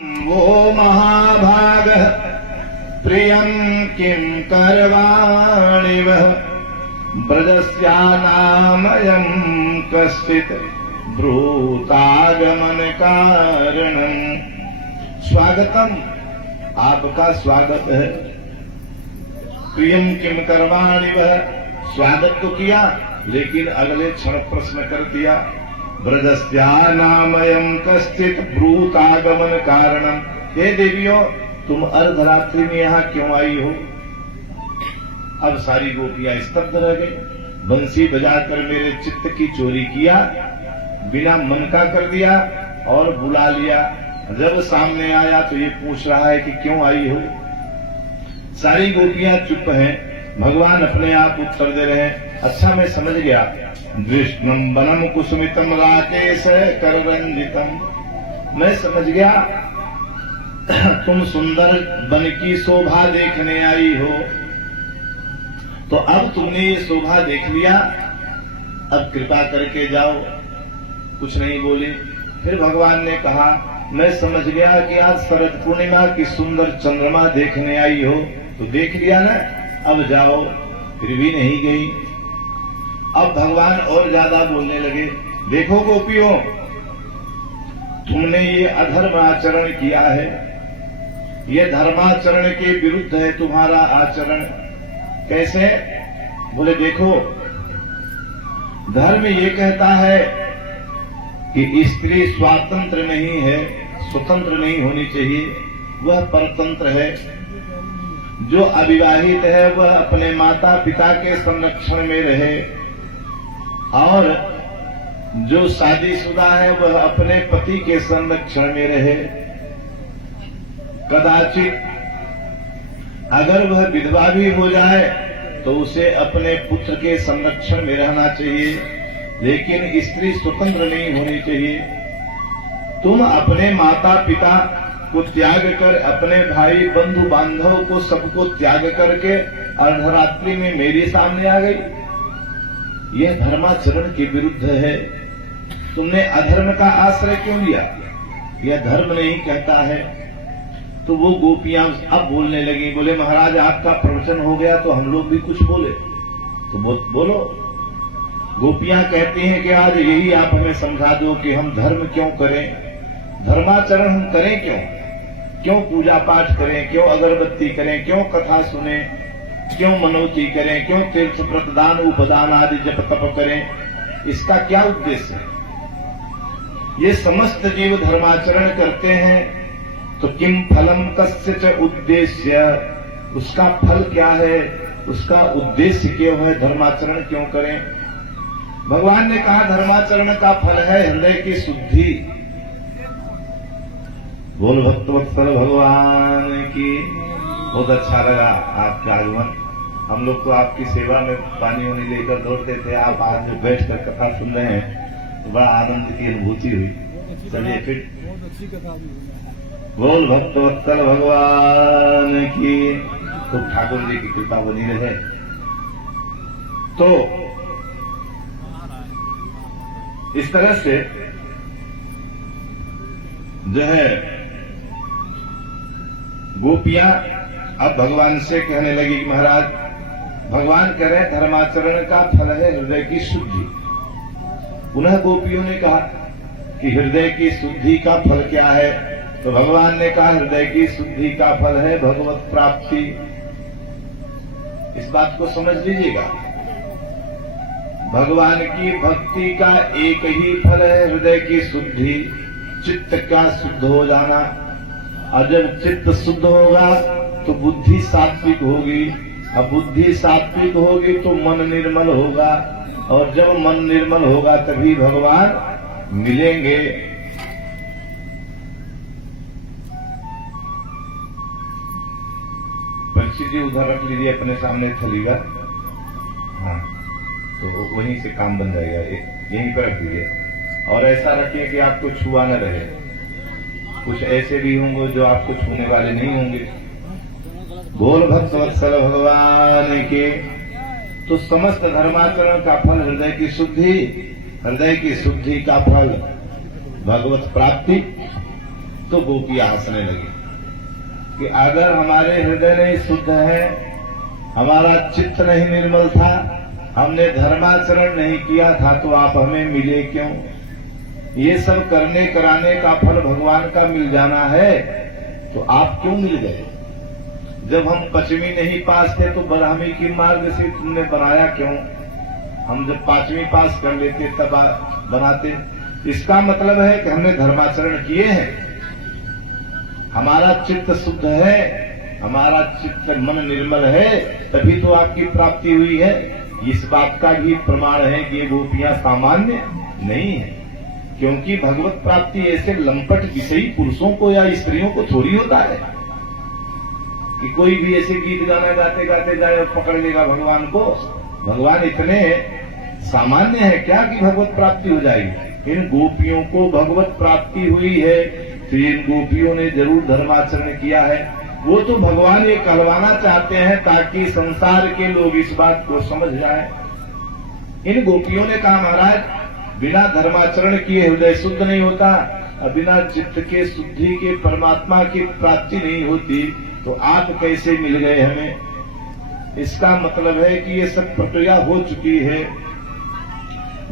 वो महाभागः प्रियं किं करवाणि वः ब्रजस्यानामयं कश्चित् ब्रूतागमन कारणम्। स्वागतम, आपका स्वागत है। प्रियं किं करवाणि वः, स्वागत तो किया लेकिन अगले क्षण प्रश्न कर दिया। ब्रजस्यानामयं कश्चित् ब्रूतागमन कारणम्। हे देवियों, तुम अर्धरात्रि में यहाँ क्यों आई हो? अब सारी गोपियां स्तब्ध रह गई। बंसी बजाकर मेरे चित्त की चोरी किया, बिना मन का कर दिया और बुला लिया। जब सामने आया तो ये पूछ रहा है कि क्यों आई हो। सारी गोपियां चुप हैं। भगवान अपने आप उत्तर दे रहे हैं, अच्छा मैं समझ गया। दृष्टम वनम कुसुमितम राकेश कररंजितम। मैं समझ गया तुम सुंदर वन की शोभा देखने आई हो, तो अब तुमने ये शोभा देख लिया, अब कृपा करके जाओ। कुछ नहीं बोली। फिर भगवान ने कहा, मैं समझ गया कि आज शरद पूर्णिमा की सुंदर चंद्रमा देखने आई हो, तो देख लिया ना, अब जाओ। फिर भी नहीं गई। अब भगवान और ज्यादा बोलने लगे, देखो गोपियों, तुमने ये अधर्म आचरण किया है, ये धर्माचरण के विरुद्ध है तुम्हारा आचरण। कैसे? बोले देखो, धर्म ये कहता है कि स्त्री स्वातंत्र नहीं है, स्वतंत्र नहीं होनी चाहिए, वह परतंत्र है। जो अविवाहित है वह अपने माता पिता के संरक्षण में रहे, और जो शादीशुदा है वह अपने पति के संरक्षण में रहे। कदाचित अगर वह विधवा भी हो जाए तो उसे अपने पुत्र के संरक्षण में रहना चाहिए, लेकिन स्त्री स्वतंत्र नहीं होनी चाहिए। तुम अपने माता पिता को त्याग कर, अपने भाई बंधु बांधव को सबको त्याग करके अर्धरात्रि में मेरे सामने आ गई। यह धर्माचरण के विरुद्ध है। तुमने अधर्म का आश्रय क्यों लिया? यह धर्म नहीं कहता है। तो वो गोपियां अब बोलने लगी। बोले महाराज, आपका प्रवचन हो गया तो हम लोग भी कुछ बोले। तो बोलो। गोपियां कहती हैं कि आज यही आप हमें समझा दो कि हम धर्म क्यों करें, धर्माचरण हम करें क्यों? क्यों पूजा पाठ करें, क्यों अगरबत्ती करें, क्यों कथा सुने, क्यों मनोती करें, क्यों तीर्थ प्रदान उपदान आदि जप तप करें? इसका क्या उद्देश्य है? ये समस्त जीव धर्माचरण करते हैं तो किम फलम कस्य च उद्देश्य, उसका फल क्या है, उसका उद्देश्य क्यों है, धर्माचरण क्यों करें? भगवान ने कहा धर्माचरण का फल है हृदय की शुद्धि। बोल भक्तवत्सल भगवान की। बहुत अच्छा लगा आपका आगमन। हम लोग तो आपकी सेवा में पानी वानी लेकर दौड़ते थे, आप आज बैठकर कथा सुन रहे हैं तो बड़ा आनंद की अनुभूति हुई। चलिए फिर बोल भक्तवत्सल भगवान की। तो ठाकुर जी की कृपा बनी रहे। तो इस तरह से जो है गोपियां अब भगवान से कहने लगी, महाराज भगवान कह रहे धर्माचरण का फल है हृदय की शुद्धि। पुनः गोपियों ने कहा कि हृदय की शुद्धि का फल क्या है? तो भगवान ने कहा हृदय की शुद्धि का फल है भगवत प्राप्ति। इस बात को समझ लीजिएगा। भगवान की भक्ति का एक ही फल है हृदय की शुद्धि, चित्त का शुद्ध हो जाना। और जब चित्त शुद्ध होगा तो बुद्धि सात्विक होगी, अब बुद्धि सात्विक होगी तो मन निर्मल होगा, और जब मन निर्मल होगा तभी भगवान मिलेंगे। पक्षी जी उधर रख लीजिए अपने सामने थलीगा। हाँ, तो वहीं से काम बन जाएगा। यहीं पर रख दीजिए और ऐसा रखिए कि आपको छुआ न रहे। कुछ ऐसे भी होंगे जो आपको छूने वाले नहीं होंगे। बोल भक्तवत्सल भगवान के। तो समस्त धर्माचरण का फल हृदय की शुद्धि, हृदय की शुद्धि का फल भगवत प्राप्ति। तो गोपियां हंसने लगी कि अगर हमारे हृदय नहीं शुद्ध है, हमारा चित्त नहीं निर्मल था, हमने धर्माचरण नहीं किया था, तो आप हमें मिले क्यों? ये सब करने कराने का फल भगवान का मिल जाना है, तो आप क्यों मिल गए? जब हम पचमी नहीं पास थे तो ब्राह्मी की मार्ग से तुमने बनाया क्यों? हम जब पांचवी पास कर लेते तब बनाते। इसका मतलब है कि हमने धर्माचरण किए हैं, हमारा चित्त शुद्ध है, हमारा चित्त मन निर्मल है, तभी तो आपकी प्राप्ति हुई है। इस बात का भी प्रमाण है कि ये गोपियां सामान्य नहीं है, क्योंकि भगवत प्राप्ति ऐसे लंपट विषयी पुरुषों को या स्त्रियों को थोड़ी होता है कि कोई भी ऐसे गीत गाना गाते गाते जाए और पकड़ लेगा भगवान को। भगवान इतने सामान्य है क्या कि भगवत प्राप्ति हो जाएगी? इन गोपियों को भगवत प्राप्ति हुई है, तो इन गोपियों ने जरूर धर्माचरण किया है। वो तो भगवान ये कहलवाना चाहते हैं ताकि संसार के लोग इस बात को समझ जाएं। इन गोपियों ने कहा, महाराज बिना धर्माचरण किए हृदय शुद्ध नहीं होता, और बिना चित्त के शुद्धि के परमात्मा की प्राप्ति नहीं होती, तो आप कैसे मिल गए हमें? इसका मतलब है कि ये सब प्रक्रिया हो चुकी है।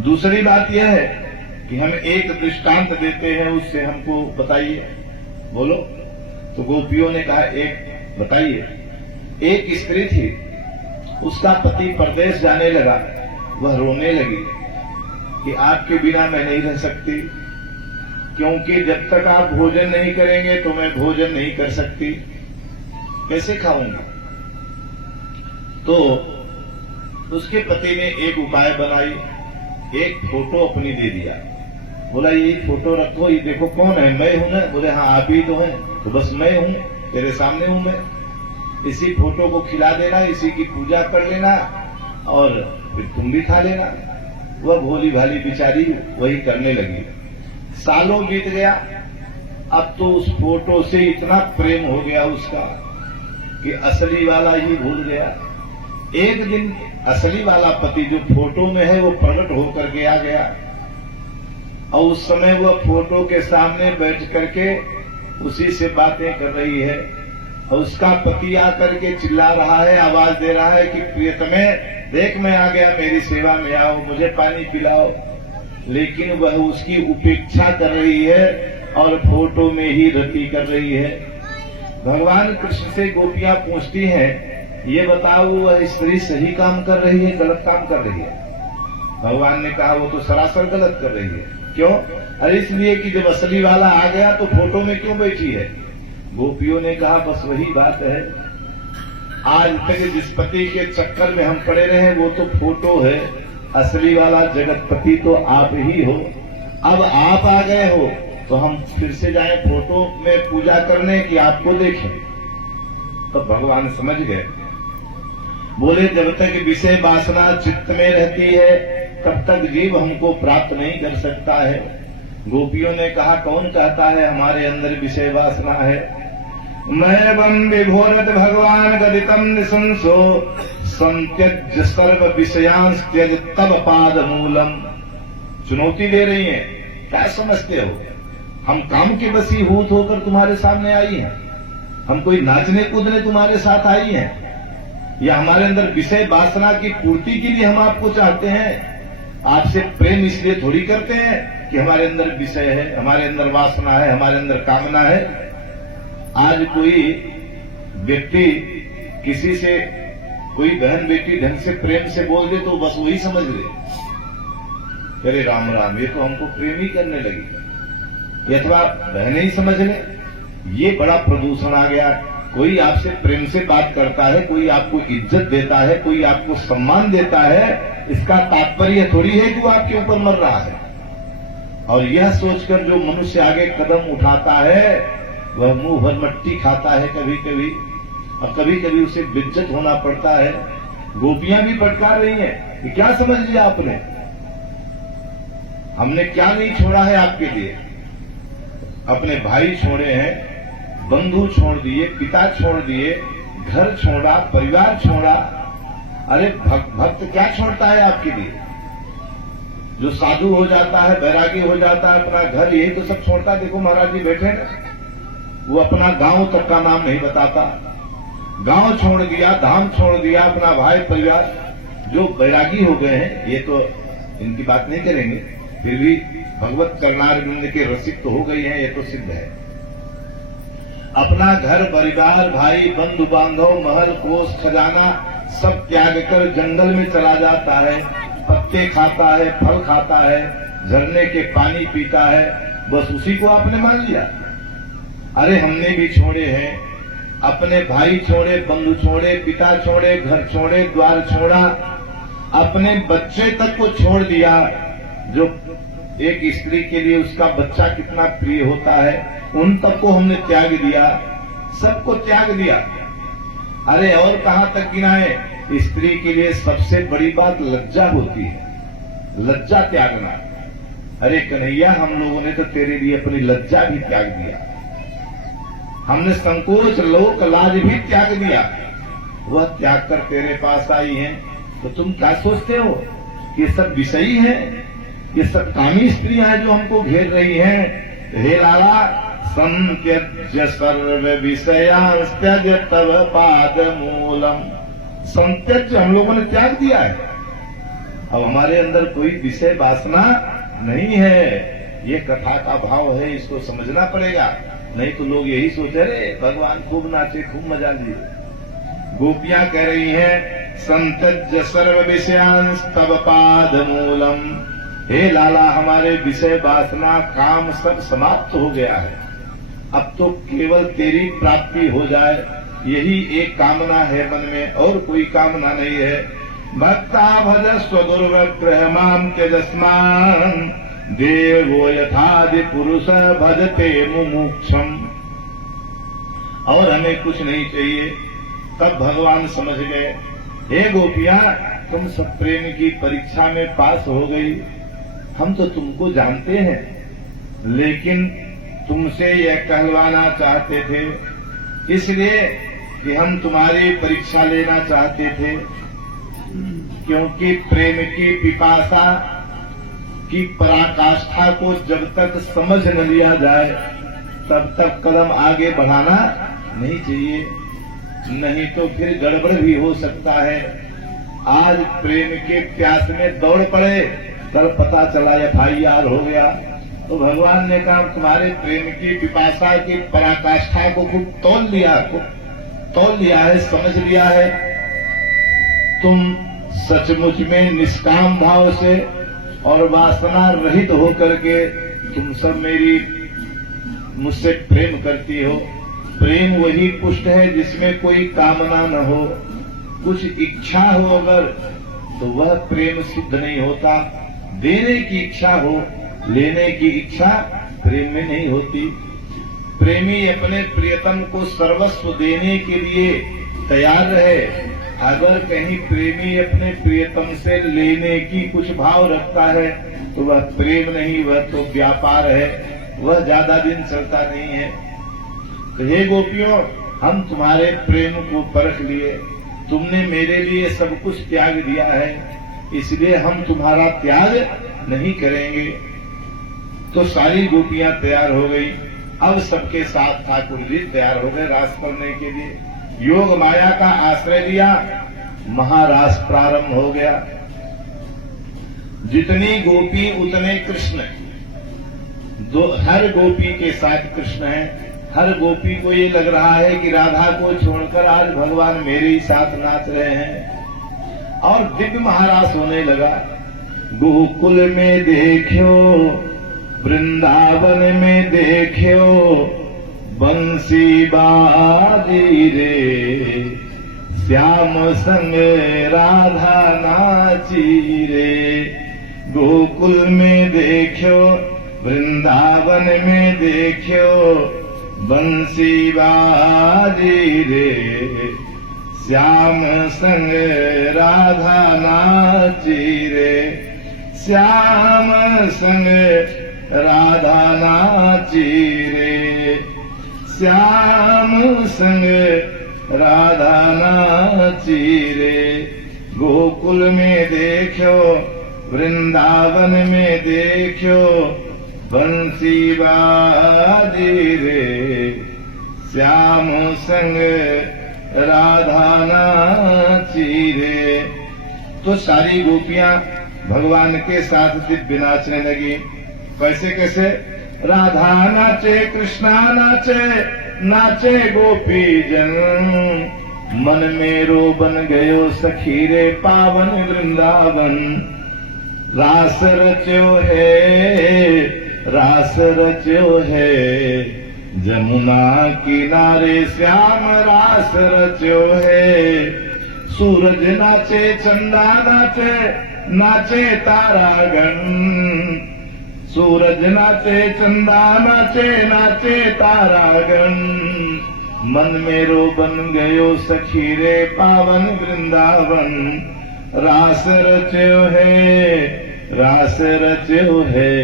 दूसरी बात यह है कि हम एक दृष्टांत देते हैं, उससे हमको बताइए, बोलो। तो गोपियों ने कहा, एक बताइए। एक स्त्री थी, उसका पति परदेश जाने लगा, वह रोने लगी कि आपके बिना मैं नहीं रह सकती, क्योंकि जब तक आप भोजन नहीं करेंगे तो मैं भोजन नहीं कर सकती, कैसे खाऊंगा? तो उसके पति ने एक उपाय बनाई, एक फोटो अपनी दे दिया। बोला, ये फोटो रखो, ये देखो कौन है, मैं हूं ना? बोले, हाँ आप ही तो हैं। तो बस मैं हूं, तेरे सामने हूं मैं। इसी फोटो को खिला देना, इसी की पूजा कर लेना और फिर तुम भी खा लेना। वह भोली भाली बेचारी वही करने लगी। सालों बीत गया, अब तो उस फोटो से इतना प्रेम हो गया उसका कि असली वाला ही भूल गया। एक दिन असली वाला पति जो फोटो में है वो प्रकट होकर के आ गया, और उस समय वह फोटो के सामने बैठ करके उसी से बातें कर रही है, और उसका पति आकर के चिल्ला रहा है, आवाज दे रहा है कि प्रियतमे देख, मैं आ गया, मेरी सेवा में आओ, मुझे पानी पिलाओ। लेकिन वह उसकी उपेक्षा कर रही है और फोटो में ही रति कर रही है। भगवान कृष्ण से गोपियां पूछती हैं, ये बताओ वह स्त्री सही काम कर रही है, गलत काम कर रही है? भगवान ने कहा, वो तो सरासर गलत कर रही है। क्यों? अरे इसलिए कि जब असली वाला आ गया तो फोटो में क्यों बैठी है? गोपियों ने कहा, बस वही बात है, आज तक जिस पति के चक्कर में हम पड़े रहे वो तो फोटो है, असली वाला जगतपति तो आप ही हो। अब आप आ गए हो तो हम फिर से जाएं फोटो में पूजा करने की आपको देखें? तो भगवान समझ गए, बोले, जब तक विषय वासना चित्त में रहती है तब तक जीव हमको प्राप्त नहीं कर सकता है। गोपियों ने कहा, कौन कहता है हमारे अंदर विषय वासना है? मैवं विभोरत भगवान गदितम निशंसो संत्यज सर्व विषयांस त्यज तब पाद मूलम। चुनौती दे रही है, क्या समझते हो? हम काम के वशीभूत होकर तुम्हारे सामने आई हैं? हम कोई नाचने कूदने तुम्हारे साथ आई हैं? या हमारे अंदर विषय वासना की पूर्ति के लिए हम आपको चाहते हैं? आपसे प्रेम इसलिए थोड़ी करते हैं कि हमारे अंदर विषय है, हमारे अंदर वासना है, हमारे अंदर कामना है। आज कोई व्यक्ति किसी से, कोई बहन बेटी ढंग से प्रेम से बोल दे तो बस वही समझ ले, अरे राम राम, ये तो हमको प्रेम ही करने लगी, अथवा बहने ही समझ ले। ये बड़ा प्रदूषण आ गया। कोई आपसे प्रेम से बात करता है, कोई आपको इज्जत देता है, कोई आपको सम्मान देता है, इसका तात्पर्य थोड़ी है कि वो आपके ऊपर मर रहा है। और यह सोचकर जो मनुष्य आगे कदम उठाता है वह मुंह भर मट्टी खाता है कभी कभी, और कभी कभी उसे बेइज्जत होना पड़ता है। गोपियां भी फटकार रही हैं कि क्या समझ लिया आपने, हमने क्या नहीं छोड़ा है आपके लिए? अपने भाई छोड़े हैं, बंधु छोड़ दिए, पिता छोड़ दिए, घर छोड़ा, परिवार छोड़ा। अरे भक्त क्या छोड़ता है आपके लिए? जो साधु हो जाता है, बैरागी हो जाता है, अपना घर यही तो सब छोड़ता है। देखो महाराज जी बैठे हैं, वो अपना गांव तक का नाम नहीं बताता। गांव छोड़ दिया, धाम छोड़ दिया, अपना भाई परिवार, जो बैरागी हो गए हैं, ये तो इनकी बात नहीं करेंगे, फिर भी भगवत करनारविंद के रसिक तो हो गई हैं, ये तो सिद्ध है। अपना घर परिवार, भाई बंधु बांधव, महल कोष खजाना सब त्याग कर जंगल में चला जाता है, पत्ते खाता है, फल खाता है, झरने के पानी पीता है, बस उसी को आपने मान लिया। अरे हमने भी छोड़े हैं, अपने भाई छोड़े, बंधु छोड़े, पिता छोड़े, घर छोड़े, द्वार छोड़ा, अपने बच्चे तक को छोड़ दिया। जो एक स्त्री के लिए उसका बच्चा कितना प्रिय होता है, उन तक को हमने त्याग दिया, सबको त्याग दिया। अरे और कहां तक गिनाए, स्त्री के लिए सबसे बड़ी बात लज्जा होती है, लज्जा त्यागना। अरे कन्हैया, हम लोगों ने तो तेरे लिए अपनी लज्जा भी त्याग दिया, हमने संकोच लोक लाज भी त्याग दिया, वह त्याग कर तेरे पास आई हैं। तो तुम क्या सोचते हो, ये सब विषयी है, ये सब कामी स्त्रियां हैं जो हमको घेर रही हैं। हे लाला, संत्यज्य सर्व विषयांस त्यज तव पाद मूलम। संत्यज्य हम लोगों ने त्याग दिया है, अब हमारे अंदर कोई विषय वासना नहीं है। ये कथा का भाव है, इसको समझना पड़ेगा, नहीं तो लोग यही सोचे रहे भगवान खूब नाचे, खूब मजा लिए। गोपियां कह रही हैं, संत्यज्य सर्व विषयांस तव पाद मूलम। हे लाला, हमारे विषय वासना काम सब समाप्त हो गया है, अब तो केवल तेरी प्राप्ति हो जाए, यही एक कामना है मन में, और कोई कामना नहीं है। भक्ता भज स्वदुर्वग्रह माम त्यजस्मान देवो यथादि पुरुष भजते मुमुक्षम। और हमें कुछ नहीं चाहिए। तब भगवान समझ गए, हे गोपियां, तुम सब प्रेम की परीक्षा में पास हो गई, हम तो तुमको जानते हैं, लेकिन तुमसे यह कहलवाना चाहते थे, इसलिए कि हम तुम्हारी परीक्षा लेना चाहते थे, क्योंकि प्रेम की पिपासा की पराकाष्ठा को जब तक समझ न लिया जाए, तब तक कदम आगे बढ़ाना नहीं चाहिए, नहीं तो फिर गड़बड़ भी हो सकता है। आज प्रेम के प्यास में दौड़ पड़े, कल पता चला FIR हो गया, तो भगवान ने कहा तुम्हारे प्रेम की पिपासा की पराकाष्ठा को खूब तौल लिया है, समझ लिया है। तुम सचमुच में निष्काम भाव से और वासना रहित होकर के तुम सब मुझसे प्रेम करती हो। प्रेम वही पुष्ट है जिसमें कोई कामना न हो, कुछ इच्छा हो अगर, तो वह प्रेम सिद्ध नहीं होता। देने की इच्छा हो, लेने की इच्छा प्रेम में नहीं होती। प्रेमी अपने प्रियतम को सर्वस्व देने के लिए तैयार रहे। अगर कहीं प्रेमी अपने प्रियतम से लेने की कुछ भाव रखता है, तो वह प्रेम नहीं, वह तो व्यापार है, वह ज्यादा दिन चलता नहीं है। तो हे गोपियों, हम तुम्हारे प्रेम को परख लिए, तुमने मेरे लिए सब कुछ त्याग दिया है, इसलिए हम तुम्हारा त्याग नहीं करेंगे। तो सारी गोपियां तैयार हो गई। अब सबके साथ ठाकुर जी तैयार हो गए रास करने के लिए। योग माया का आश्रय लिया, महारास प्रारंभ हो गया। जितनी गोपी उतने कृष्ण, हर गोपी के साथ कृष्ण है। हर गोपी को ये लग रहा है कि राधा को छोड़कर आज भगवान मेरे ही साथ नाच रहे हैं, और दिव्य महारास होने लगा। गोकुल में देखियो, वृंदावन में देखियो, बंसी बाजी रे, श्याम संग राधा नाची रे। गोकुल में देखियो, वृंदावन में देखियो, बंसी बाजी रे, श्याम संग राधा नाची रे। श्याम संग राधा नाची रे, श्याम संग राधा नाची रे। गोकुल में देखो, वृंदावन में देखो, बंसी बाजी रे, श्याम संग राधा नाची रे। तो सारी गोपियां भगवान के साथ दिव्य नाचने लगी। कैसे कैसे? राधा नाचे, कृष्णा नाचे, नाचे गोपी जन, मन मेरो बन गयो सखी रे पावन वृंदावन। रास रच्यो है, रास रच्यो है, जमुना किनारे श्याम रास रच्यो है। सूरज नाचे, चंदा नाचे, नाचे तारागण। सूरज नाचे, चंदा नाचे, नाचे तारागण, मन मेरो बन गयो सखी रे पावन वृंदावन। रास रच्यो है, रास रच्यो है,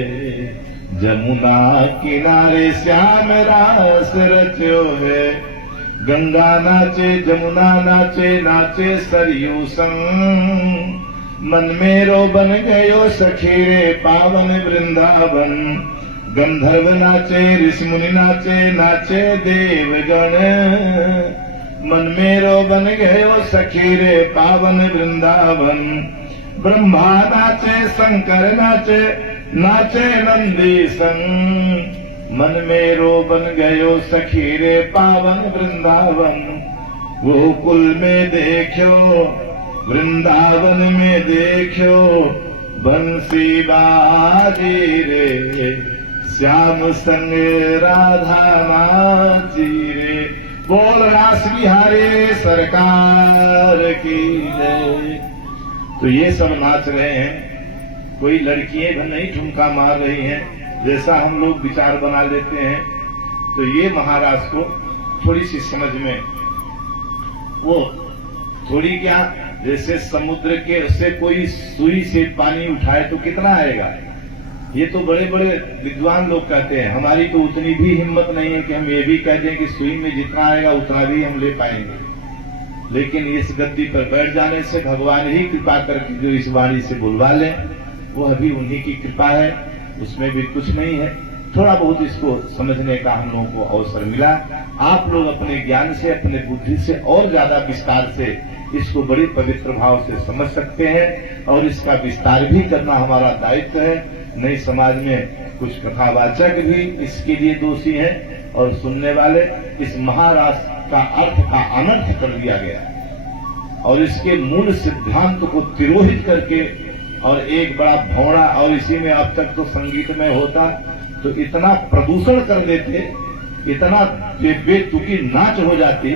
जमुना किनारे श्याम रास रच्यो है। गंगा नाचे, जमुना नाचे, नाचे सरयू संग, मन मेरो बन गयो सखी रे पावन वृंदावन। गंधर्व नाचे, ऋषि मुनि नाचे, नाचे देवगण, मन मेरो बन गयो सखी रे पावन वृंदावन। ब्रह्मा नाचे, शंकर नाचे, नाचे नंदीसन, मन मेरो बन गयो सखी रे पावन वृंदावन। गोकुल में देखो, वृंदावन में देखो, बंसी बाजी रे, श्याम संग राधा नाची रे। बोल रास बिहारी सरकार की जय। तो ये सब नाच रहे हैं। कोई लड़कियां नहीं ठुमका मार रही हैं, जैसा हम लोग विचार बना लेते हैं। तो ये महाराज को थोड़ी सी समझ में वो थोड़ी क्या, जैसे समुद्र के से कोई सुई से पानी उठाए तो कितना आएगा। ये तो बड़े बड़े विद्वान लोग कहते हैं। हमारी तो उतनी भी हिम्मत नहीं है कि हम ये भी कह दें कि सुई में जितना आएगा उतना भी हम ले पाएंगे। लेकिन इस गद्दी पर बैठ जाने से भगवान ही कृपा करके जो इस वाणी से बुलवा ले, वो अभी उन्हीं की कृपा है, उसमें भी कुछ नहीं है। थोड़ा बहुत इसको समझने का हम लोगों को अवसर मिला। आप लोग अपने ज्ञान से, अपने बुद्धि से और ज्यादा विस्तार से इसको बड़े पवित्र भाव से समझ सकते हैं, और इसका विस्तार भी करना हमारा दायित्व है। नई समाज में कुछ कथावाचक भी इसके लिए दोषी हैं, और सुनने वाले इस महाराष्ट्र का अर्थ का अनर्थ कर दिया गया, और इसके मूल सिद्धांत को तिरोहित करके, और एक बड़ा भौड़ा, और इसी में अब तक तो संगीत में होता तो इतना प्रदूषण कर देते, इतना बेतुकी नाच हो जाती,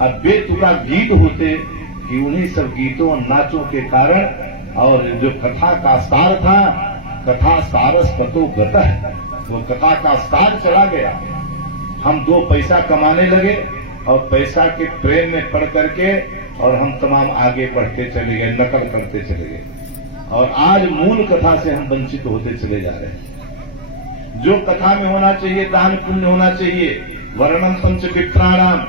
अब बेतुका गीत होते कि उन्हीं सब गीतों और नाचों के कारण, और जो कथा का सार था, कथा सारस पतो गतः, वो कथा का सार चला गया। हम 2 पैसा कमाने लगे और पैसा के प्रेम में पड़ करके, और हम तमाम आगे बढ़ते चले गए, नकल करते चले गए, और आज मूल कथा से हम वंचित होते चले जा रहे हैं। जो कथा में होना चाहिए, दान पुण्य होना चाहिए, वर्णम पंच विप्राणाम,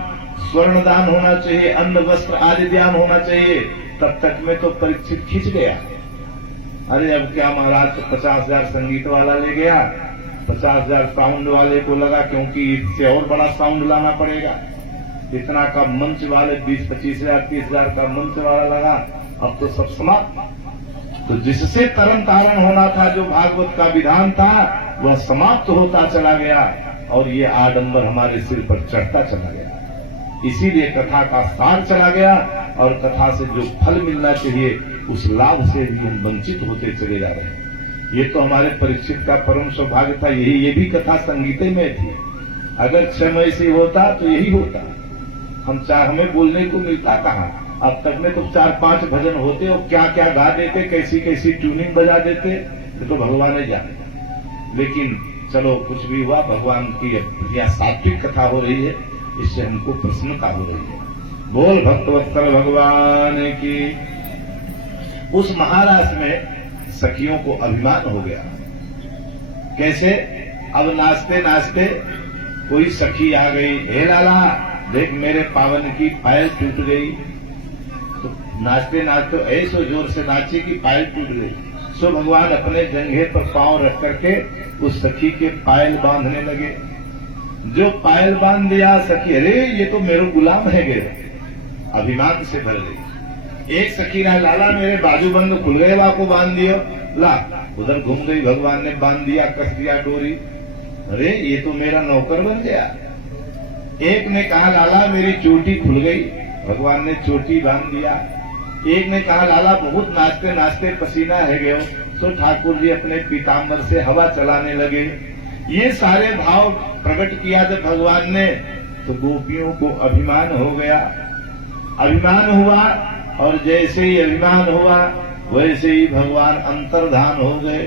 स्वर्ण दान होना चाहिए, अन्न वस्त्र आदि दान होना चाहिए, तब तक में तो परीक्षित खींच गया। अरे अब क्या महाराज, तो 50,000 संगीत वाला ले गया, 50,000 साउंड वाले को लगा, क्योंकि इससे और बड़ा साउंड लाना पड़ेगा। इतना का मंच वाले 20-25,000 30,000 का मंच वाला लगा, अब तो सब समाप्त। तो जिससे तरन तारण होना था, जो भागवत का विधान था, वह समाप्त होता चला गया, और ये आडंबर हमारे सिर पर चढ़ता चला गया। इसीलिए कथा का सार चला गया, और कथा से जो फल मिलना चाहिए उस लाभ से भी हम वंचित होते चले जा रहे हैं। ये तो हमारे परीक्षित का परम सौभाग्य था। ये भी कथा संगीत में थी। अगर 6 मई से होता तो यही होता। हमें बोलने को मिलता कहाँ। अब तक में तो 4-5 भजन होते, और क्या क्या गा देते, कैसी कैसी ट्यूनिंग बजा देते, तो भगवान ही जाने। लेकिन चलो, कुछ भी हुआ, भगवान की यहाँ सात्विक कथा हो रही है, इससे हमको प्रसन्नता हो रही है। बोल भक्तवत्सल भगवान की। उस महाराज में सखियों को अभिमान हो गया। कैसे? अब नाचते नाचते कोई सखी आ गई, हे लाला देख मेरे पावन की पायल टूट गई। तो नाचते नाचते ऐसो जोर से नाची कि पायल टूट गई। सो भगवान अपने जंघे पर पांव रख करके उस सखी के पायल बांधने लगे। जो पायल बांध दिया सखी, अरे ये तो मेरे गुलाम है गे, अभिमान से भर गई। एक सखी ना, लाला मेरे बाजूबंद खुल गए, वा को बांध दियो, ला उधर घूम गई, भगवान ने बांध दिया, कस दिया डोरी, अरे ये तो मेरा नौकर बन गया। एक ने कहा लाला मेरी चोटी खुल गई, भगवान ने चोटी बांध दिया। एक ने कहा लाला बहुत नाचते नाचते पसीना है गयो, तो ठाकुर जी अपने पीताम्बर से हवा चलाने लगे। ये सारे भाव प्रकट किया जब भगवान ने, तो गोपियों को अभिमान हो गया, अभिमान हुआ, और जैसे ही अभिमान हुआ वैसे ही भगवान अंतर्धान हो गए।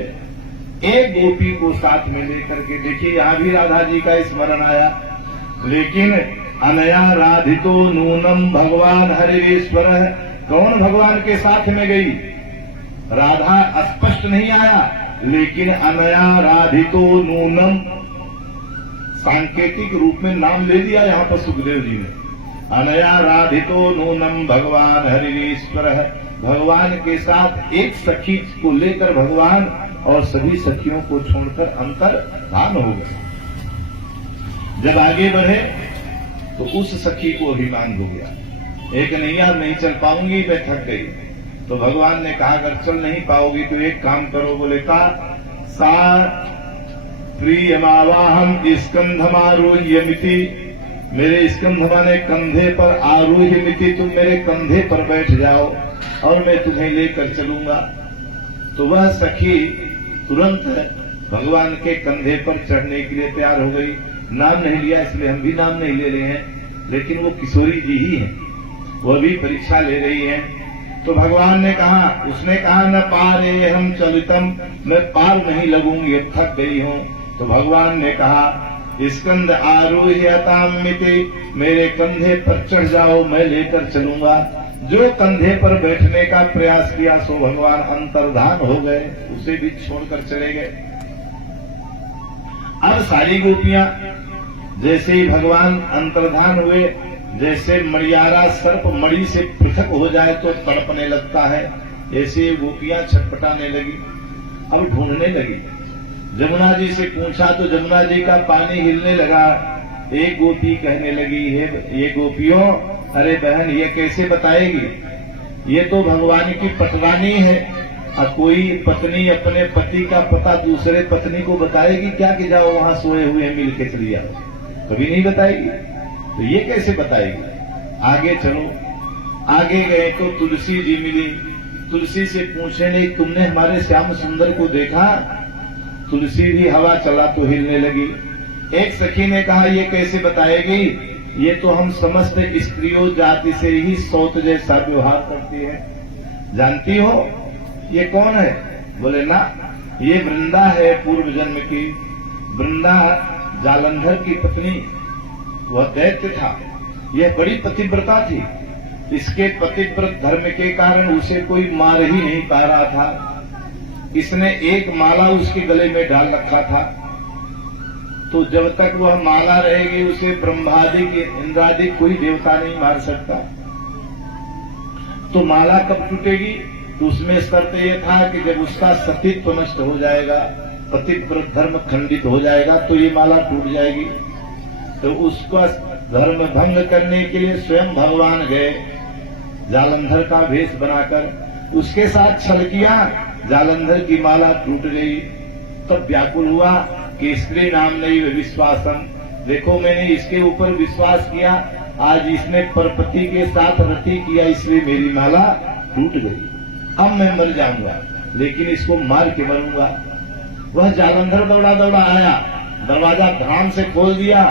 एक गोपी को साथ में लेकर के, देखिए यहां भी राधा जी का स्मरण आया, लेकिन अनया राधितो नूनम भगवान हरिश्वर, कौन भगवान के साथ में गई? राधा स्पष्ट नहीं आया, लेकिन अनया राधितो नूनम सांकेतिक रूप में नाम ले दिया यहां पर सुखदेव जी ने। अनया राधितो नूनम भगवान हरिश्वर, भगवान के साथ एक सखी को लेकर भगवान और सभी सखियों को छोड़कर अंतर्धान हो गए। जब आगे बढ़े तो उस सखी को अभिमान हो गया, एक नहीं यार नहीं चल पाऊंगी, मैं थक गई। तो भगवान ने कहा अगर चल नहीं पाओगी तो एक काम करो, बोले का सा प्रियमावाहम स्कंधमारूह्यमिति, मेरे स्कंध माने कंधे पर, आरूह्यमिति तुम मेरे कंधे पर बैठ जाओ और मैं तुम्हें लेकर चलूंगा। तो वह सखी तुरंत भगवान के कंधे पर चढ़ने के लिए तैयार हो गई। नाम नहीं लिया इसलिए हम भी नाम नहीं ले रहे हैं, लेकिन वो किशोरी जी ही हैं, वह भी परीक्षा ले रही हैं। तो भगवान ने कहा, उसने कहा न पारे हम चलितम, मैं पार नहीं लगूंगी, अब थक गई हूं। तो भगवान ने कहा स्कंद आरोह्यतामिति, मेरे कंधे पर चढ़ जाओ, मैं लेकर चलूंगा। जो कंधे पर बैठने का प्रयास किया सो भगवान अंतर्धान हो गए, उसे भी छोड़कर चले गए। अब सारी गोपियां जैसे ही भगवान अंतर्धान हुए, जैसे मणियारा सर्प मणि से पृथक हो जाए तो तड़पने लगता है, ऐसे गोपियां छटपटाने लगी। अब ढूंढने लगी, जमुना जी से पूछा तो जमुना जी का पानी हिलने लगा। एक गोपी कहने लगी, ये गोपियों, अरे बहन ये कैसे बताएगी, ये तो भगवान की पटरानी है, और कोई पत्नी अपने पति का पता दूसरे पत्नी को बताएगी क्या कि जाओ वहां सोए हुए मिल के चली आओ, कभी नहीं बताएगी। तो ये कैसे बताएगी? आगे चलो। आगे गए तो तुलसी जी मिली, तुलसी से पूछने नहीं तुमने हमारे श्याम सुंदर को देखा? तुलसी भी हवा चला तो हिलने लगी। एक सखी ने कहा ये कैसे बताएगी, ये तो हम समस्त स्त्रियों जाति से ही सौत जैसा व्यवहार करती है, जानती हो ये कौन है? बोले ना, ये वृंदा है पूर्व जन्म की, वृंदा जालंधर की पत्नी, वह दैत्य था, यह बड़ी पतिव्रता थी, इसके पतिव्रत धर्म के कारण उसे कोई मार ही नहीं पा रहा था। इसने एक माला उसके गले में डाल रखा था, तो जब तक वह माला रहेगी उसे ब्रह्मादिक इंद्रादिक कोई देवता नहीं मार सकता। तो माला कब टूटेगी? तो उसमें शर्त यह था कि जब उसका सतीत्व नष्ट हो जाएगा, पतिव्रत धर्म खंडित हो जाएगा, तो ये माला टूट जाएगी। तो उसका धर्म भंग करने के लिए स्वयं भगवान गए, जालंधर का भेष बनाकर उसके साथ छल किया, जालंधर की माला टूट गई। तब व्याकुल हुआ कि स्त्री नाम नहीं विश्वासम, देखो मैंने इसके ऊपर विश्वास किया, आज इसने परपति के साथ रति किया, इसलिए मेरी माला टूट गई। अब मैं मर जाऊंगा, लेकिन इसको मार के मरूंगा। वह जालंधर दौड़ा दौड़ा आया, दरवाजा धाम से खोल दिया,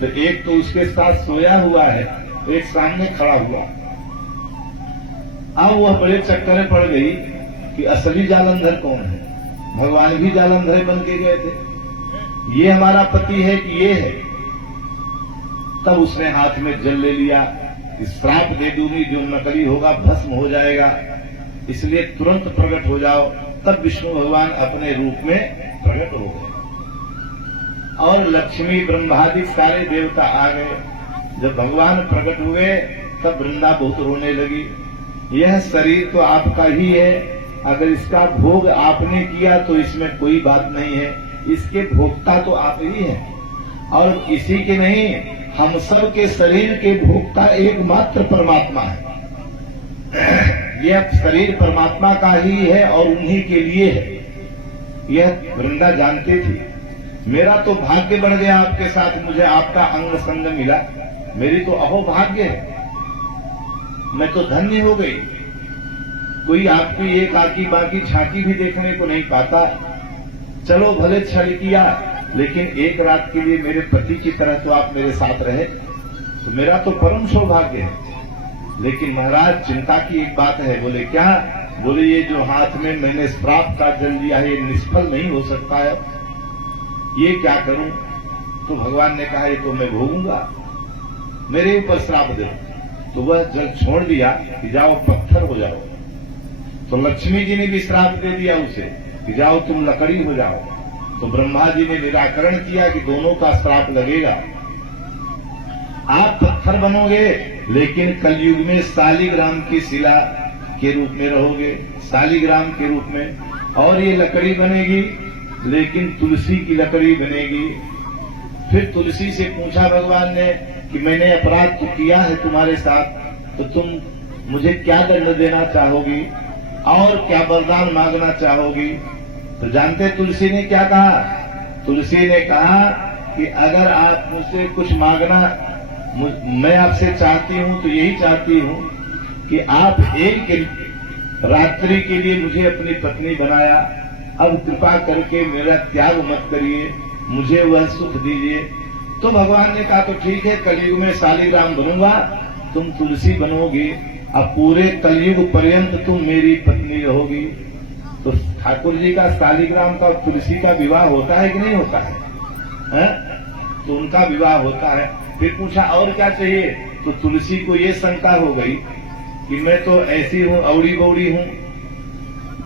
तो एक तो उसके साथ सोया हुआ है, एक सामने खड़ा हुआ। अब वह बड़े चक्कर में पड़ गई कि असली जालंधर कौन है। भगवान भी जालंधर बन के गए थे, ये हमारा पति है कि ये है। तब उसने हाथ में जल ले लिया, श्राप दे दूंगी, जो नकली होगा भस्म हो जाएगा, इसलिए तुरंत प्रकट हो जाओ। तब विष्णु भगवान अपने रूप में प्रकट हो गए और लक्ष्मी ब्रह्मादि सारे देवता आ गए। जब भगवान प्रकट हुए तब वृंदा बहुत रोने लगी। यह शरीर तो आपका ही है, अगर इसका भोग आपने किया तो इसमें कोई बात नहीं है, इसके भोक्ता तो आप ही हैं। और किसी के नहीं, हम सब के शरीर के भोक्ता एकमात्र परमात्मा है। यह शरीर परमात्मा का ही है और उन्हीं के लिए है। यह वृंदा जानती थी। मेरा तो भाग्य बन गया आपके साथ, मुझे आपका अंग संग मिला, मेरी तो अहोभाग्य है, मैं तो धन्य हो गई। कोई आपकी एक आकी बाकी झांकी भी देखने को नहीं पाता। चलो भले छल किया, लेकिन एक रात के लिए मेरे पति की तरह तो आप मेरे साथ रहे, तो मेरा तो परम सौभाग्य है। लेकिन महाराज चिंता की एक बात है। बोले क्या? बोले ये जो हाथ में मैंने श्राप का जल लिया है, ये निष्फल नहीं हो सकता है, ये क्या करूं? तो भगवान ने कहा ये तो मैं भोगूंगा, मेरे ऊपर श्राप दे। तो वह जल छोड़ दिया कि जाओ पत्थर हो जाओ। तो लक्ष्मी जी ने भी श्राप दे दिया उसे कि जाओ तुम लकड़ी हो जाओ। तो ब्रह्मा जी ने निराकरण किया कि दोनों का श्राप लगेगा, आप पत्थर बनोगे, लेकिन कलयुग में शालिग्राम की शिला के रूप में रहोगे, शालिग्राम के रूप में, और ये लकड़ी बनेगी, लेकिन तुलसी की लकड़ी बनेगी। फिर तुलसी से पूछा भगवान ने कि मैंने अपराध तो किया है तुम्हारे साथ, तो तुम मुझे क्या दंड देना चाहोगी और क्या वरदान मांगना चाहोगी? तो जानते तुलसी ने क्या कहा? तुलसी ने कहा कि अगर आप मुझसे कुछ मांगना, मैं आपसे चाहती हूं तो यही चाहती हूं कि आप एक रात्रि के लिए मुझे अपनी पत्नी बनाया, अब कृपा करके मेरा त्याग मत करिए, मुझे वह सुख दीजिए। तो भगवान ने कहा तो ठीक है, कलयुग में शालिग्राम बनूंगा, तुम तुलसी बनोगी, अब पूरे कलयुग पर्यंत तुम मेरी पत्नी रहोगी। तो ठाकुर जी का शालिग्राम का और तुलसी का विवाह होता है कि नहीं होता है? तो उनका विवाह होता है। फिर पूछा और क्या चाहिए? तो तुलसी को ये शंका हो गई कि मैं तो ऐसी हूं, अवड़ी बौड़ी हूं,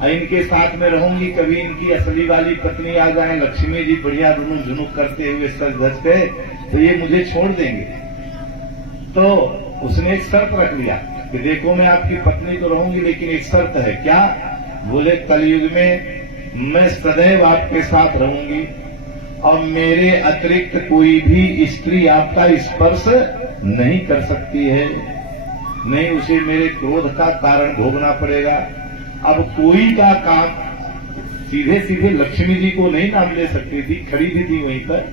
इनके साथ में रहूंगी, कभी इनकी असली वाली पत्नी आ जाए, लक्ष्मी जी बढ़िया दुनू झुनुक करते हुए सज धज के, तो ये मुझे छोड़ देंगे। तो उसने एक शर्त रख लिया कि देखो मैं आपकी पत्नी तो रहूंगी, लेकिन एक शर्त है। क्या? बोले कलयुग में मैं सदैव आपके साथ रहूंगी और मेरे अतिरिक्त कोई भी स्त्री आपका स्पर्श नहीं कर सकती है, नहीं उसे मेरे क्रोध का कारण भोगना पड़ेगा। अब कोई का काम सीधे सीधे लक्ष्मी जी को नहीं नाम ले सकती थी, खड़ी भी थी वहीं पर,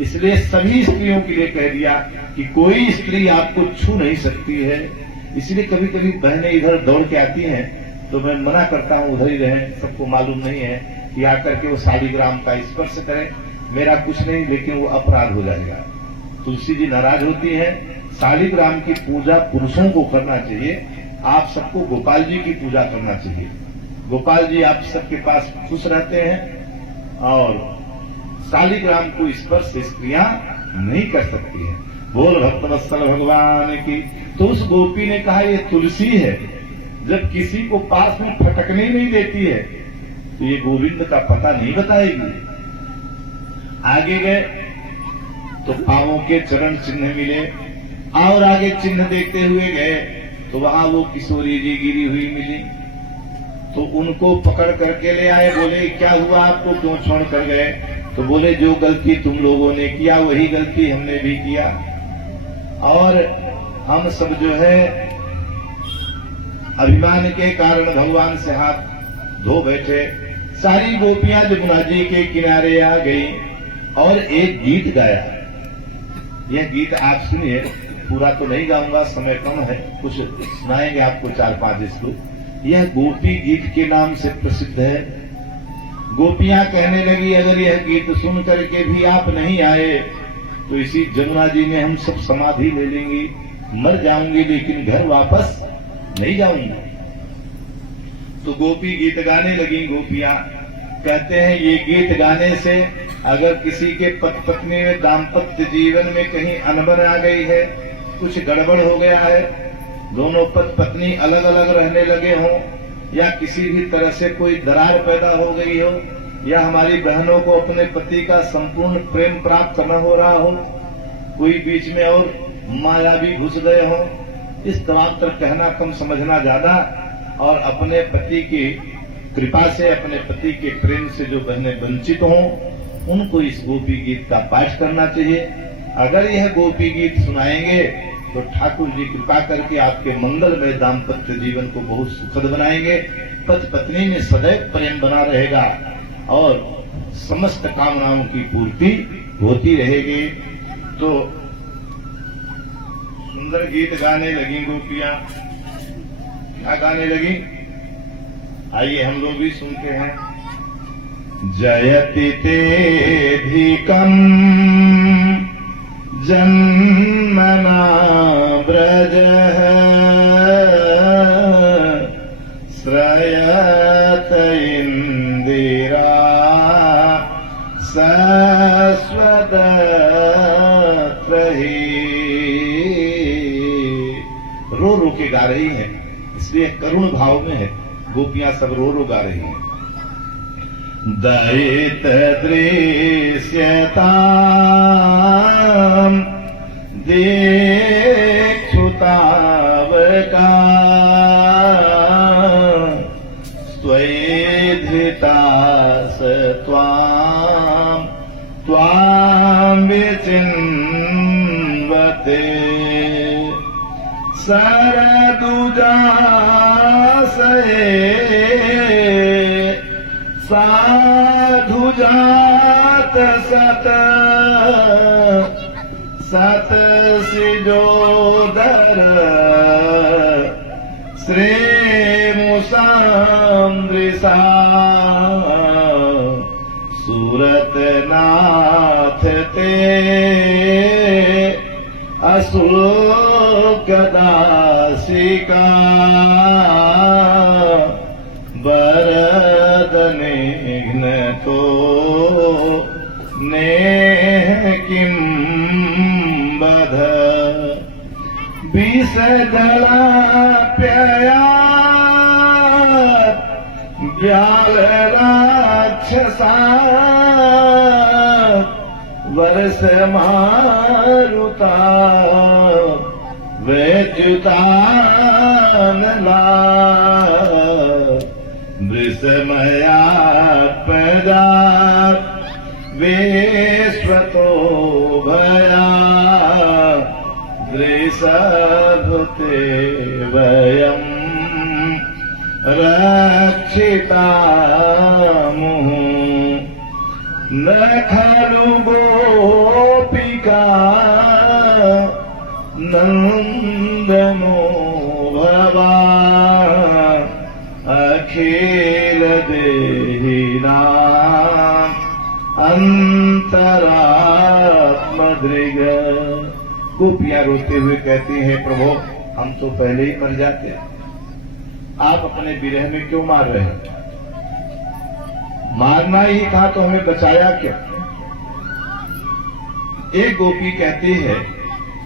इसलिए सभी स्त्रियों के लिए कह दिया कि कोई स्त्री आपको छू नहीं सकती है। इसलिए कभी कभी बहनें इधर दौड़ के आती हैं तो मैं मना करता हूं उधर ही रहें, सबको मालूम नहीं है कि आकर के वो शालिग्राम का स्पर्श करें, मेरा कुछ नहीं, लेकिन वो अपराध हो जाएगा। तुलसी जी नाराज होती है। शालिग्राम की पूजा पुरुषों को करना चाहिए, आप सबको गोपाल जी की पूजा करना चाहिए। गोपाल जी आप सबके पास खुश रहते हैं और शालिग्राम को स्पर्श स्त्रियां नहीं कर सकती हैं। बोल भक्तवत्सल भगवान की। तो उस गोपी ने कहा ये तुलसी है, जब किसी को पास में फटकने नहीं देती है तो ये गोविंद का पता नहीं बताएगी। आगे गए तो पांवों के चरण चिन्ह मिले, और आगे चिन्ह देखते हुए गए तो वहां वो किशोरी जी गिरी हुई मिली। तो उनको पकड़ करके ले आए। बोले क्या हुआ आपको, क्यों छोड़ कर गए? तो बोले जो गलती तुम लोगों ने किया वही गलती हमने भी किया, और हम सब जो है अभिमान के कारण भगवान से हाथ धो बैठे। सारी गोपियां जमुना जी के किनारे आ गई और एक गीत गाया। यह गीत आप सुनिए, पूरा तो नहीं गाऊंगा, समय कम है, कुछ सुनाएंगे आपको 4-5 इसको। यह गोपी गीत के नाम से प्रसिद्ध है। गोपियां कहने लगी अगर यह गीत सुन करके भी आप नहीं आए तो इसी जमुना जी में हम सब समाधि ले लेंगे, मर जाऊंगी, लेकिन घर वापस नहीं जाऊंगी। तो गोपी गीत गाने लगी। गोपियां कहते हैं ये गीत गाने से अगर किसी के पति पत्नी में दाम्पत्य जीवन में कहीं अनबन आ गई है, कुछ गड़बड़ हो गया है, दोनों पति पत्नी अलग अलग रहने लगे हों, या किसी भी तरह से कोई दरार पैदा हो गई हो, या हमारी बहनों को अपने पति का संपूर्ण प्रेम प्राप्त न हो रहा हो, कोई बीच में और माया भी घुस गए हो, इस तमाम तरह कहना कम समझना ज्यादा, और अपने पति की कृपा से, अपने पति के प्रेम से जो बहनें वंचित हों, उनको इस गोपी गीत का पाठ करना चाहिए। अगर यह गोपी गीत सुनाएंगे तो ठाकुर जी कृपा करके आपके मंगलमय दाम्पत्य जीवन को बहुत सुखद बनाएंगे। पति पत्नी में सदैव प्रेम बना रहेगा और समस्त कामनाओं की पूर्ति होती रहेगी। तो सुंदर गीत गाने लगी गोपियां। क्या गाने लगी? आइए हम लोग भी सुनते हैं। जयति तेधिकम् जन्मना व्रजः श्रयत इंदिरा सस्वदत्रहि। रो रो के गा रही है, इसलिए करुण भाव में है। गोपियां सब रो रो गा रही हैं। दयित दृश्यताम् देक्षुतावका स्वैधृतास त्वां विचिन्वते सरदुजासये साधुजात सत सत सिजोदर श्रेमुसामृषा सूरत नाथ ते असुकदासिका बरदनिघ्न तो नेह किं बध विषजलाप्यया व्याल राक्षसा वर्ष मारुता वैद्युतानला वृषमया पदा विश्वतो भया दृशभुते वयम् रक्षितामुः न खलु गोपिका नन्दनो भवा अखिल देहिनां अंतरात्मदृग। गोपियां रोते हुए कहती हैं, प्रभु हम तो पहले ही मर जाते, आप अपने विरह में क्यों मार रहे हैं? मारना ही था तो हमें बचाया क्या? एक गोपी कहती है,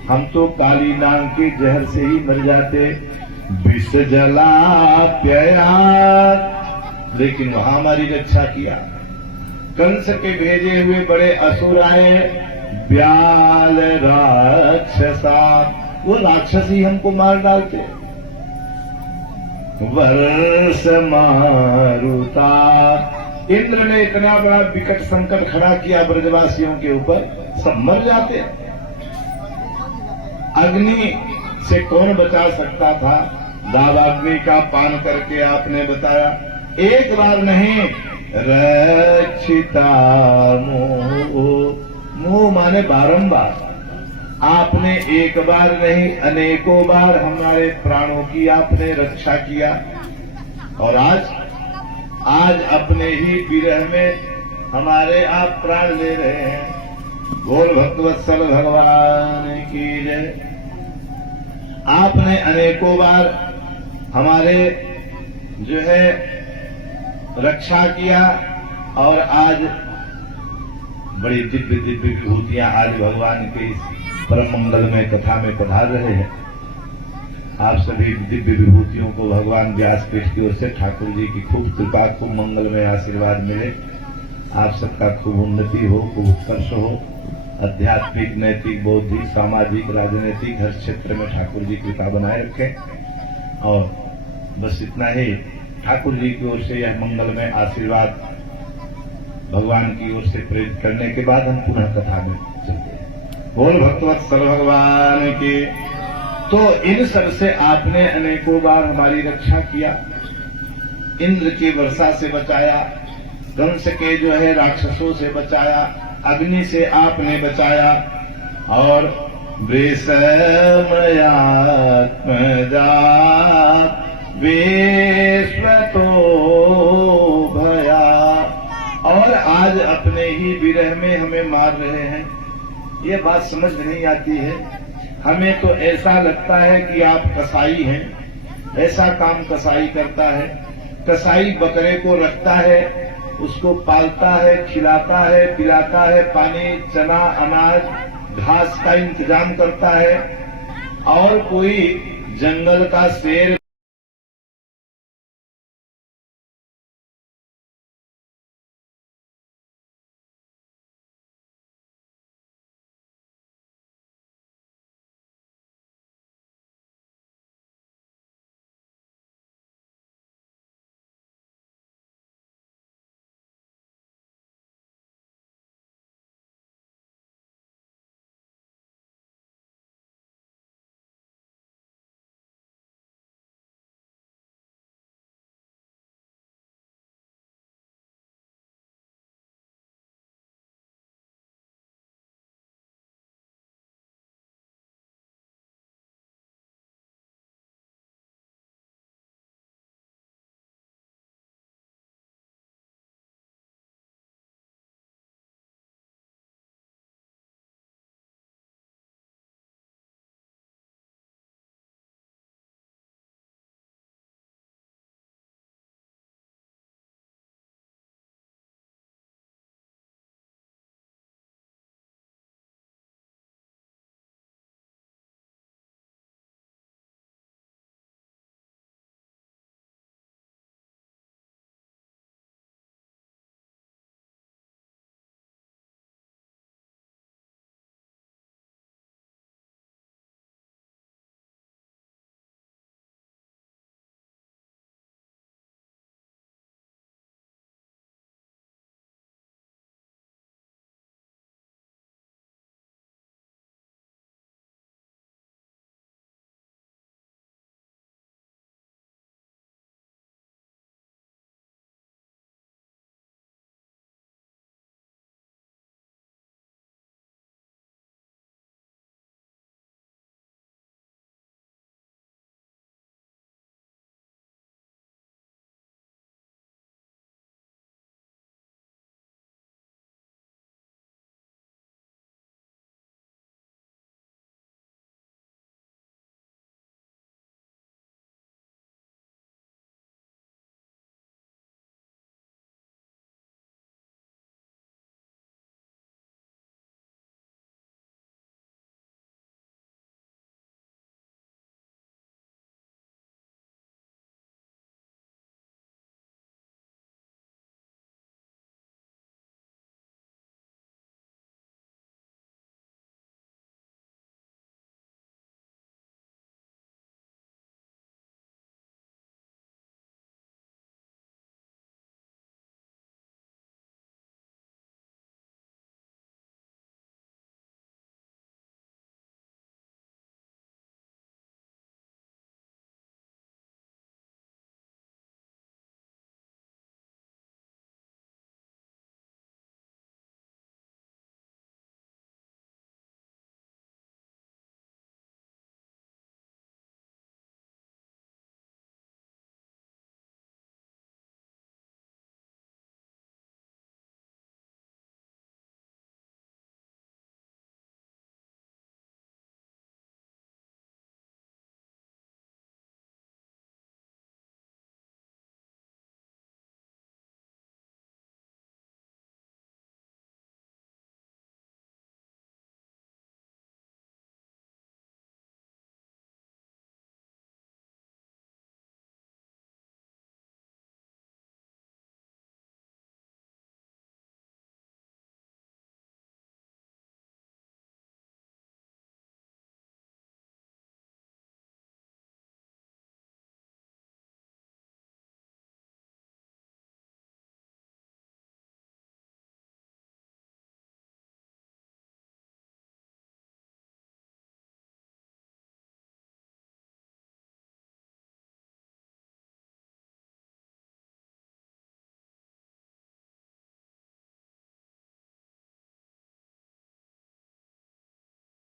हम तो काली नाग के जहर से ही मर जाते, विष जलाप्ययात्, लेकिन वहां हमारी रक्षा किया। कंस के भेजे हुए बड़े असुर आए, व्याल राक्षसा, वो राक्षस ही हमको मार डालते। वर्ष मारुता, इंद्र ने इतना बड़ा विकट संकट खड़ा किया ब्रजवासियों के ऊपर, सब मर जाते। अग्नि से कौन बचा सकता था? दावाग्नि का पान करके आपने बताया, एक बार नहीं, रक्षिता मोह माने बारंबार। आपने एक बार नहीं अनेकों बार हमारे प्राणों की आपने रक्षा किया। और आज अपने ही विरह में हमारे आप प्राण ले रहे हैं। बोल भक्तवत्सल भगवान की जय। आपने अनेकों बार हमारे जो है रक्षा किया और आज बड़ी दिव्य दिव्य विभूतियां आज भगवान के इस परम मंगलमय कथा में पधार रहे हैं। आप सभी दिव्य विभूतियों को भगवान व्यासपीठ की ओर से ठाकुर जी की खूब कृपा, खूब मंगलमय आशीर्वाद मिले। आप सबका खूब उन्नति हो, खूब उत्कर्ष हो। आध्यात्मिक, नैतिक, बौद्धिक, सामाजिक, राजनीतिक हर क्षेत्र में ठाकुर जी कृपा बनाए रखें। और बस इतना ही ठाकुर जी की ओर से यह मंगलमय आशीर्वाद भगवान की ओर से प्रेरित करने के बाद हम पुनः कथा में चलते हैं। बोल भक्तवत्सल भगवान के। तो इन सब से आपने अनेकों बार हमारी रक्षा किया, इंद्र की वर्षा से बचाया, कंस के जो है राक्षसों से बचाया, अग्नि से आपने बचाया, और वृषमयात्मजा विश्वतो भया, और आज अपने ही विरह में हमें मार रहे हैं। ये बात समझ नहीं आती है। हमें तो ऐसा लगता है कि आप कसाई हैं, ऐसा काम कसाई करता है। कसाई बकरे को रखता है, उसको पालता है, खिलाता है, पिलाता है, पानी, चना, अनाज, घास का इंतजाम करता है, और कोई जंगल का शेर